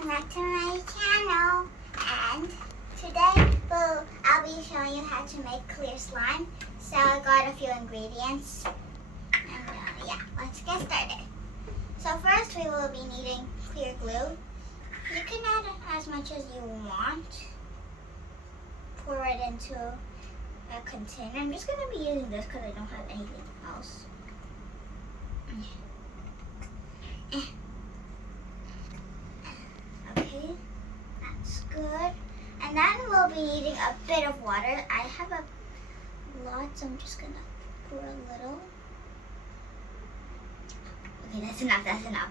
welcome back to my channel. And today I'll be showing you how to make clear slime. So I got a few ingredients. And yeah, let's get started. So first we will be needing clear glue. You can add as much as you want. Pour it into a container. I'm just going to be using this because I don't have anything else. Okay, that's good. And then we'll be needing a bit of water. I have a lot, so I'm just gonna pour a little. Okay, that's enough, that's enough.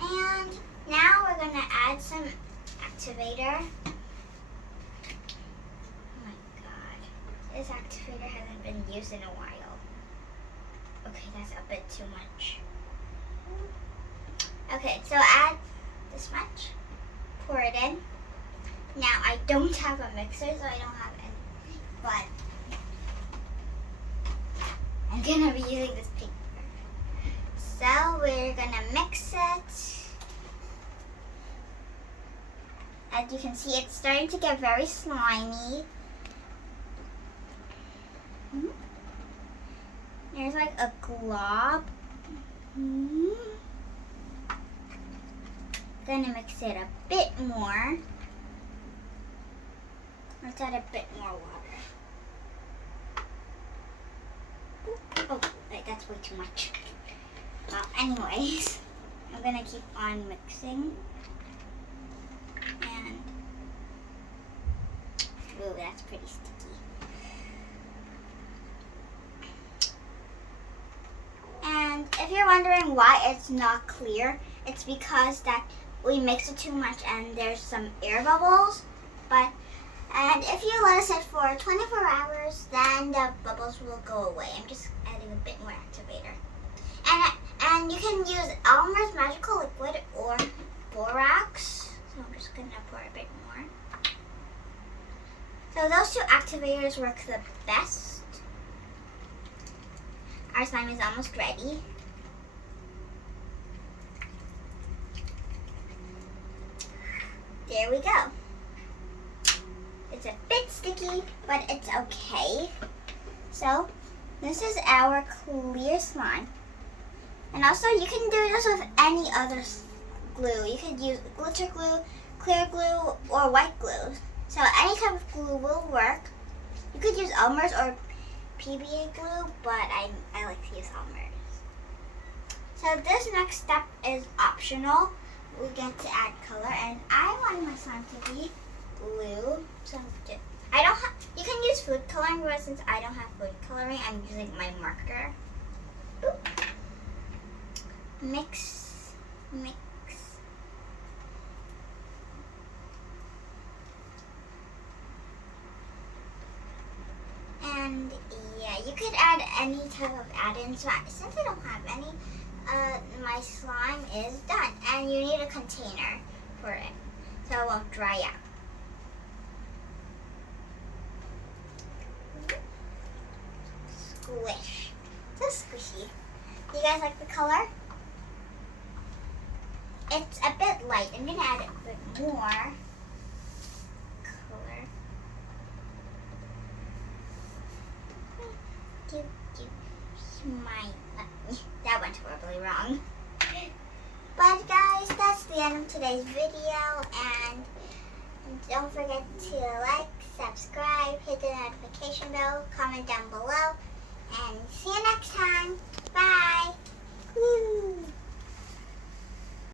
And now we're gonna add some activator. Oh my god, this activator hasn't been used in a while. Okay, that's a bit too much. Okay, so add this much, pour it in. Now I don't have a mixer, so I don't have any, but I'm gonna be using this paper. So we're gonna mix it. As you can see, it's starting to get very slimy. There's like a glob. Gonna mix it a bit more. Let's add a bit more water. Oh, wait, that's way too much. Well, anyways, I'm gonna keep on mixing. And, ooh, that's pretty sticky. And if you're wondering why it's not clear, it's because that we mix it too much and there's some air bubbles. And if you let it sit for 24 hours, then the bubbles will go away. I'm just adding a bit more activator. And you can use Elmer's Magical Liquid or borax. So I'm just gonna pour a bit more. So those two activators work the best. Our slime is almost ready. There we go. It's a bit sticky, but it's okay. So this is our clear slime. And also you can do this with any other glue. You could use glitter glue, clear glue, or white glue. So any type of glue will work. You could use Elmer's or PBA glue, but I like to use Elmer's. So this next step is optional. We get to add color, and I want my slime to be blue. So I don't have. You can use food coloring, but since I don't have food coloring, I'm using my marker. Boop. Mix, mix. And yeah, you could add any type of add-ins. So since I don't have any, my slime is done. And you need a container for it, so it won't dry out. Squish. So squishy. Do you guys like the color? It's a bit light. I'm gonna add a bit more color. That went horribly wrong. But guys, that's the end of today's video, and don't forget to like, subscribe, hit the notification bell, comment down below, and see you next time.